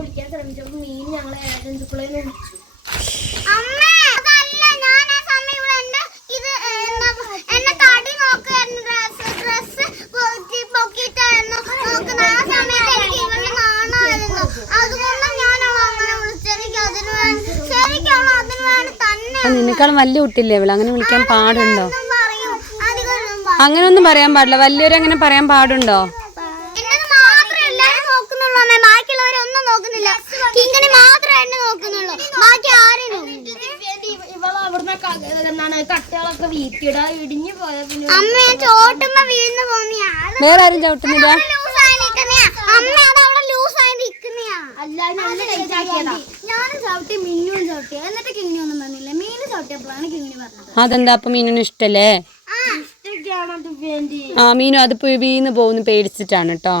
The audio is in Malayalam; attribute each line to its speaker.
Speaker 1: വിളിക്കാൻ ശ്രമിച്ചപ്പോ മീൻ ഞങ്ങളെ ഏഴഞ്ചുക്കുളെ വിളിച്ചു.
Speaker 2: നിന്നെക്കാളും വലിയ കുട്ടില്ലേ ഇവൾ? അങ്ങനെ വിളിക്കാൻ പാടുണ്ടോ?
Speaker 3: അങ്ങനെ പറയും. ഒന്നും
Speaker 2: അങ്ങനൊന്നും പറയാൻ പാടില്ല. വലിയവരങ്ങനെ പറയാൻ പാടുണ്ടോ?
Speaker 3: നോക്കുന്നില്ല. കിങ്ങിണി മാത്രം എന്നെ നോക്കുന്നുള്ളൂ. ബാക്കി ആരും
Speaker 1: കട്ടകളൊക്കെ വീട്ടിടാ ഇടിഞ്ഞു പോയ പിന്നെ
Speaker 3: അമ്മ ചോട്ടുമ്പോ വീഴുന്നു പോന്നിയാ
Speaker 2: വേറെ ആരും ചവിട്ടുന്നില്ല?
Speaker 3: അമ്മ അത് അവിടെ ലൂസായി നിക്കുന്നയാ
Speaker 1: അല്ല നല്ല ടൈറ്റ് ആക്കിയതാ
Speaker 3: ഞാനും ചവിട്ടി മിന്നും ചവിട്ടി. എന്നിട്ട് കിങ്ങിണി ഒന്നും പറഞ്ഞില്ല മീന് ചവിട്ടിയപ്പോഴാണ് കിങ്ങിണി പറഞ്ഞത്.
Speaker 2: അതെന്താ? അപ്പൊ മീനിന് ഇഷ്ടല്ലേ? ആ. മീനും അത് വീന്ന് പോകുന്നു പേടിച്ചിട്ടാണ് കേട്ടോ